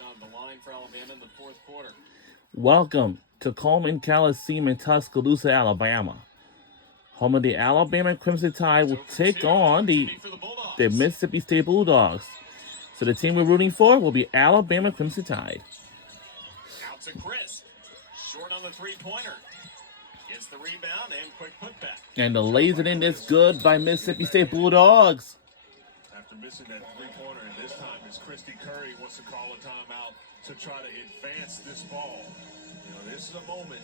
on the line for Alabama in the fourth quarter. Welcome to Coleman Coliseum in Tuscaloosa, Alabama. Home of the Alabama Crimson Tide will take on the Mississippi State Bulldogs. So the team we're rooting for will be Alabama Crimson Tide. Out to Chris. Short on the three-pointer. Gets the rebound and quick putback. And the lays it in is good by Mississippi State Bulldogs. After missing that three-pointer, and this time it's Christy Curry wants to call a timeout to try to advance this ball. You know, this is a moment.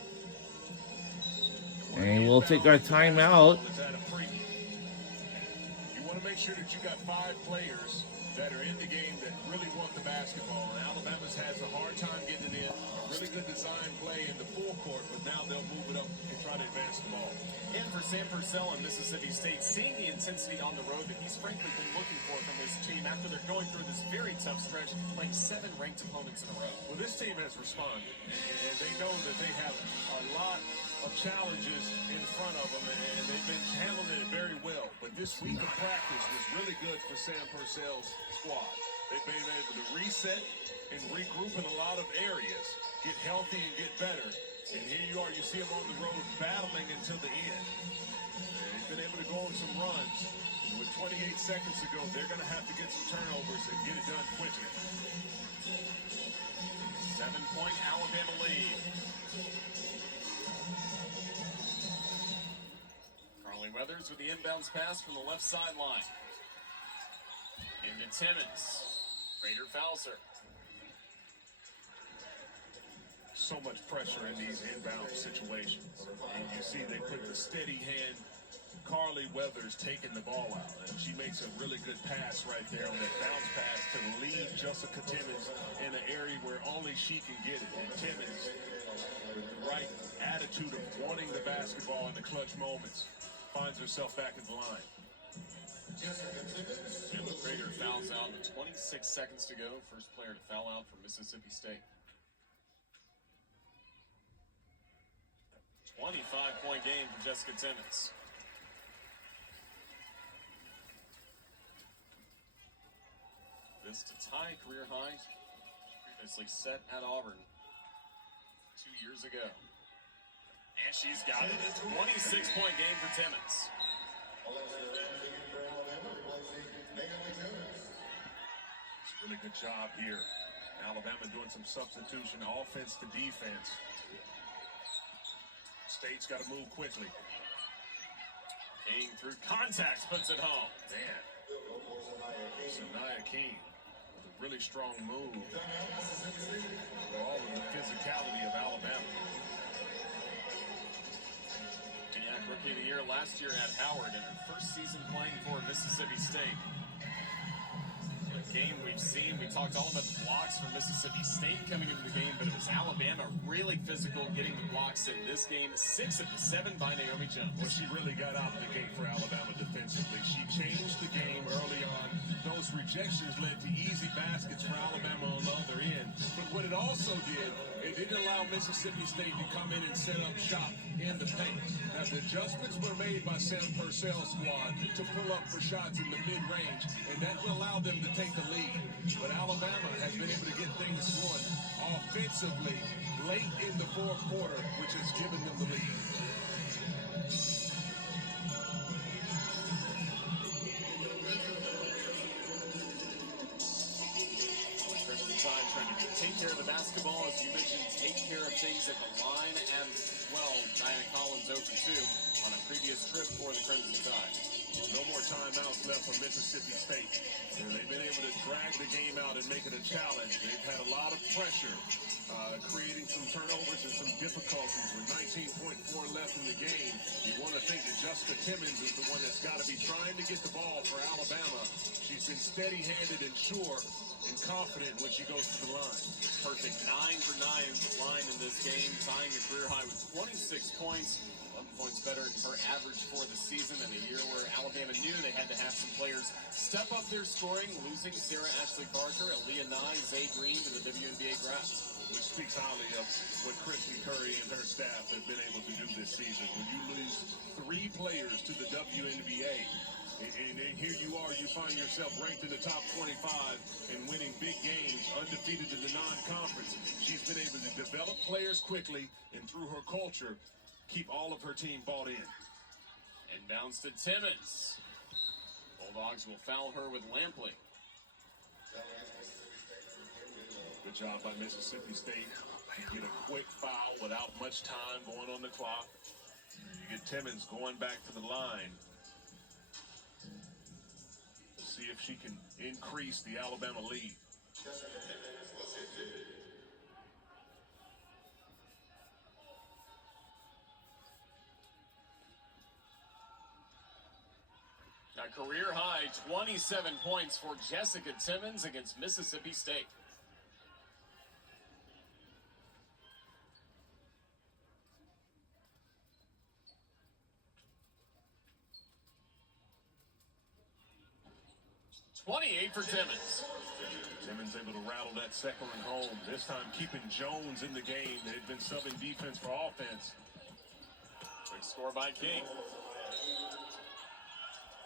And we'll take our timeout. You want to make sure that you got 5 players that are in the game that really want the basketball. And Alabama's has a hard time getting it in. Really good design play in the full court, but now they'll move it up and try to advance the ball. And for Sam Purcell and Mississippi State, seeing the intensity on the road that he's frankly been looking for from his team after they're going through this very tough stretch, playing 7 ranked opponents in a row. Well, this team has responded, and they know that they have a lot of challenges in front of them, and they've been handling it very well. But this week of practice was really good for Sam Purcell's squad. They've been able to reset and regroup in a lot of areas, get healthy and get better. And here you are, you see them on the road battling until the end. They've been able to go on some runs. And with 28 seconds to go, they're going to have to get some turnovers and get it done quickly. 7-point Alabama lead. Carly Weathers with the inbounds pass from the left sideline. Into Timmons. Prater fouls her. So much pressure in these inbound situations. And you see they put the steady hand, Carly Weathers taking the ball out. And she makes a really good pass right there on that bounce pass to lead Jessica Timmons in an area where only she can get it. And Timmons, with the right attitude of wanting the basketball in the clutch moments, finds herself back in the line. Jalen Prater fouls out with 26 seconds to go. First player to foul out for Mississippi State. 25-point game for Jessica Timmons. This to tie career high, previously set at Auburn 2 years ago. And she's got it. 26-point game for Timmons. It's a really good job here. Alabama doing some substitution, offense to defense. State's got to move quickly. King through contact, puts it home. Man, Sanaya King with a really strong move. For all of the physicality of Alabama. Keniak Rookie of the Year last year at Howard in her first season playing for Mississippi State. Game we've seen, we talked all about the blocks for Mississippi State coming into the game, but it was Alabama really physical getting the blocks in this game. 6 of the 7 by Naomi Jones. Well, she really got out of the gate for Alabama defensively. She changed the game early on. Those rejections led to easy baskets for Alabama on the other end. But what it also did, it didn't allow Mississippi State to come in and set up shop in the paint. Now, the adjustments were made by Sam Purcell's squad to pull up for shots in the mid-range, and that will allow them to take the lead. But Alabama has been able to get things going offensively late in the fourth quarter, which has given them the lead. Time trying to take care of the basketball, as you mentioned, take care of things at the line as well. Diana Collins 0 for 2 on a previous trip for the Crimson Tide. No more timeouts left for Mississippi State. And they've been able to drag the game out and make it a challenge. They've had a lot of pressure, creating some turnovers and some difficulties. With 19.4 left in the game, you want to think that Jessica Timmons is the one that's got to be trying to get the ball for Alabama. She's been steady-handed and sure and confident when she goes to the line. Perfect 9 for 9 line in this game, tying a career high with 26 points. 11 points better than her average for the season in a year where Alabama knew they had to have some players step up their scoring, losing Sarah Ashley Parker, Aaliyah Nye, Zay Green to the WNBA draft. Which speaks highly of what Christy Curry and her staff have been able to do this season. When you lose 3 players to the WNBA, And here you are, you find yourself ranked in the top 25 and winning big games, undefeated in the non-conference. She's been able to develop players quickly and through her culture, keep all of her team bought in. And bounce to Timmons. Bulldogs will foul her with Lampley. Good job by Mississippi State. You get a quick foul without much time going on the clock. You get Timmons going back to the line. See if she can increase the Alabama lead. A career high 27 points for Jessica Timmons against Mississippi State. .28 for Timmons. Timmons able to rattle that second one home. This time keeping Jones in the game. They've been subbing defense for offense. Quick score by King.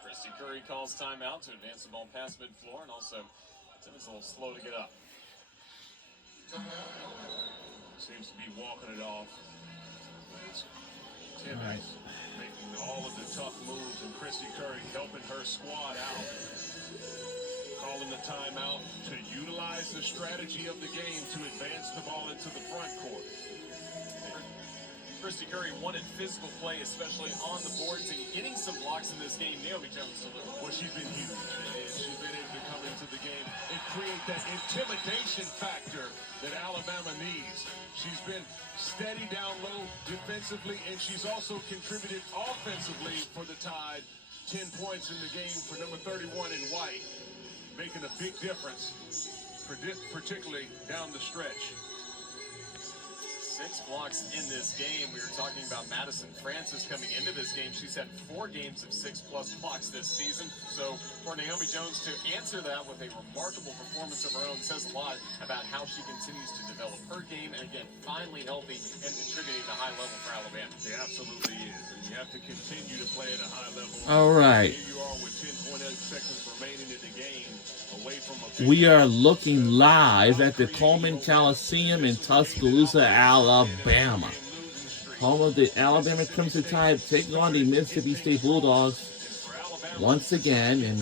Christy Curry calls timeout to advance the ball past mid-floor, and also Timmons a little slow to get up. Seems to be walking it off. It's Timmons making all of the tough moves, and Christy Curry helping her squad out. Calling the timeout to utilize the strategy of the game to advance the ball into the front court. Christy Curry wanted physical play, especially on the boards, and getting some blocks in this game. Naomi Jones delivered. Well, she's been huge, and she's been able to come into the game and create that intimidation factor that Alabama needs. She's been steady down low defensively, and she's also contributed offensively for the Tide. 10 points in the game for number 31 in white, making a big difference, particularly down the stretch. 6 blocks in this game. We were talking about Madison Francis coming into this game. She's had 4 games of 6+ blocks this season. So for Naomi Jones to answer that with a remarkable performance of her own says a lot about how she continues to develop her game, and again, finally healthy and contributing to high level for Alabama. It absolutely is, and you have to continue to play at a high level. All right. Here you are with 10.8 seconds remaining in the game, away from a We are looking live at the Coleman Coliseum in Tuscaloosa, Alabama. Home of the Alabama Crimson Tide taking on the Mississippi State Bulldogs once again. And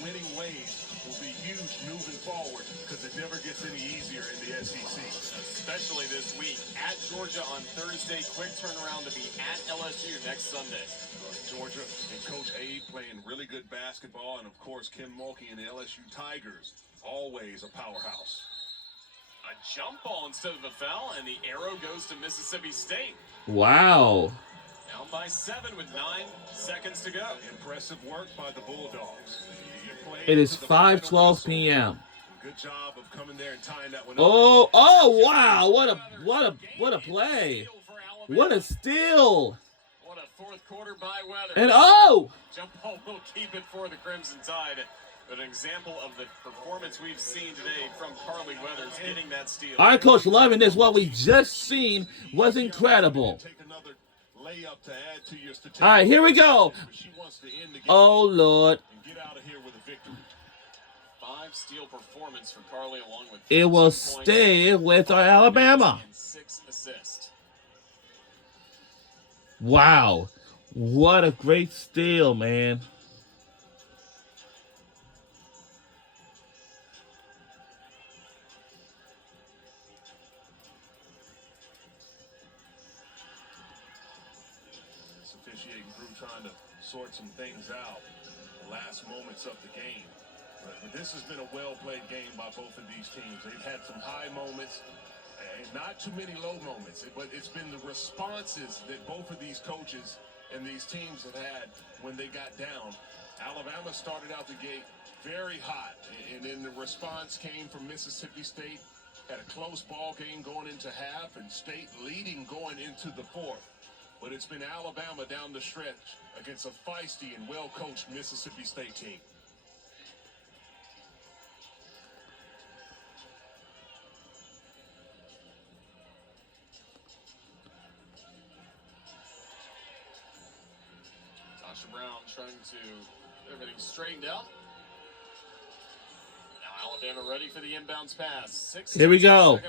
winning ways will be huge moving forward because it never gets any easier in the SEC. Especially this week at Georgia on Thursday. Quick turnaround to be at LSU next Sunday. Georgia and Coach Abe playing really good basketball, and of course Kim Mulkey and the LSU Tigers, always a powerhouse. A jump ball instead of a foul, and the arrow goes to Mississippi State. wow. Down by 7 with 9 seconds to go. Impressive work by the Bulldogs. It is 5:12 p.m. Good job of coming there and tying that one up. Oh, wow. What a play. What a steal. What a fourth quarter by Weathers. And Jump ball will keep it for the Crimson Tide. But an example of the performance we've seen today from Carly Weathers getting that steal. all right, Coach, loving this. What we just seen was incredible. Take another layup to add to your statistics. All right, here we go. She wants to end the game Oh, Lord. and get out of here with a victory. 5-steal performance for Carly, along with It will 13 points, stay with our Alabama. and 6 assists. Wow. What a great steal, man. This officiating crew trying to sort some things out. The last moments of the game. But this has been a well-played game by both of these teams. They've had some high moments and not too many low moments, but it's been the responses that both of these coaches and these teams have had when they got down. Alabama started out the gate very hot, and then the response came from Mississippi State. Had a close ball game going into half, and State leading going into the fourth. But it's been Alabama down the stretch against a feisty and well-coached Mississippi State team. Tasha Brown trying to Everything straightened out. Now Alabama ready for the inbounds pass. Here we go.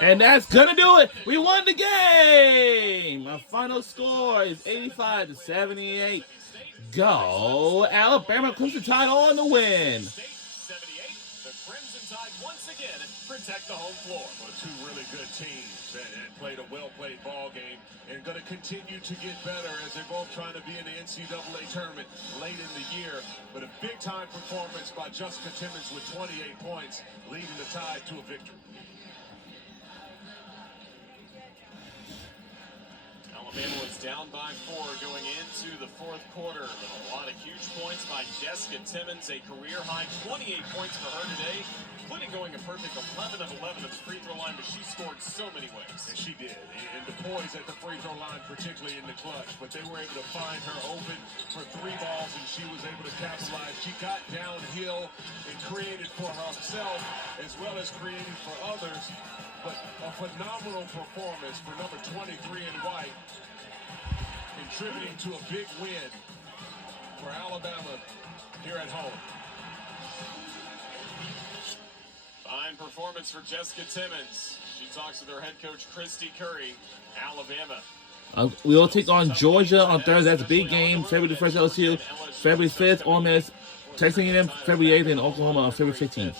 And that's gonna do it. We won the game. Our final score is 85-78. Go Alabama Crimson Tide on the win. 78. The Crimson Tide once again protect the home floor. Well, two really good teams and played a well-played ball game and going to continue to get better as they're both trying to be in the NCAA tournament late in the year. But a big-time performance by Jessica Timmons with 28 points, leading the Tide to a victory. Alabama was down by 4 going into the fourth quarter, with a lot of huge points by Jessica Timmons, a career-high 28 points for her today, including going a perfect 11 of 11 at the free throw line, but she scored so many ways. And she did. And the poise at the free throw line, particularly in the clutch, but they were able to find her open for 3 balls, and she was able to capitalize. She got downhill and created for herself as well as creating for others. But a phenomenal performance for number 23 in white, contributing to a big win for Alabama here at home. Fine performance for Jessica Timmons. She talks with her head coach, Christy Curry. Alabama. We will take on Georgia on Thursday. That's a big game. February 1st, LSU. February 5th, Ole Miss. Texas A&M, February 8th, and Oklahoma on February 15th.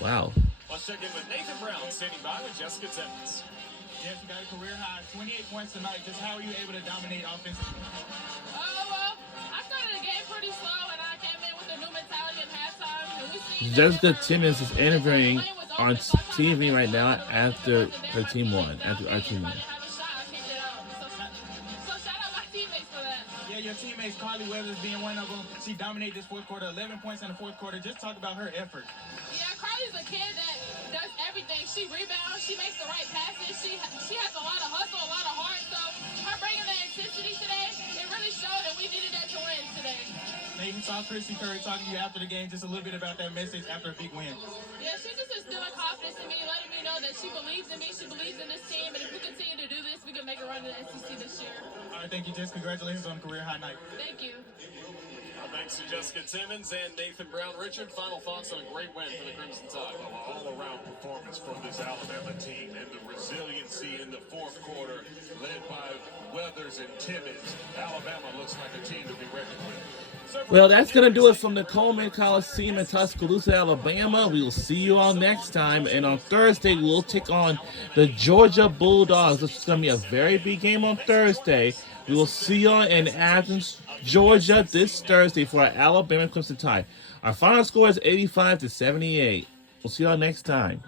Wow. Let's check in with Nathan Brown, standing by with Jessica Timmons. Yes, you got a career high, 28 points tonight. Just how are you able to dominate offensively? Well, I started the game pretty slow, and I came in with a new mentality at halftime. And we seen Jessica Timmons is interviewing on TV right now after her team won. After our team won. Yeah, your teammates, Carly Weathers being one of them. She dominated this fourth quarter, 11 points in the fourth quarter. Just talk about her effort. Yeah, Carly's a kid that does everything. She rebounds, she makes the right passes. She has a lot of hustle, a lot of heart. So her bringing the intensity today, it really showed that we needed that to win today. Nathan saw Christy Curry talking to you after the game, just a little bit about that message after a big win. Yeah, she's just instilling confidence in me, letting me know that she believes in me, she believes in this team, and if we continue to do this, we can make a run to the SEC this year. All right, thank you, Jess. Congratulations on a career-high night. Thank you. Thanks to Jessica Timmons and Nathan Brown. Richard, final thoughts on a great win for the Crimson Tide. All-around performance from this Alabama team and the resiliency in the fourth quarter led by Weathers and Timmons. Alabama looks like a team to be reckoned with. Well, that's going to do it from the Coleman Coliseum in Tuscaloosa, Alabama. We will see you all next time. And on Thursday, we'll take on the Georgia Bulldogs. This is going to be a very big game on Thursday. We will see you all in Athens, Georgia this Thursday for our Alabama Crimson Tide. Our final score is 85-78. We'll see you all next time.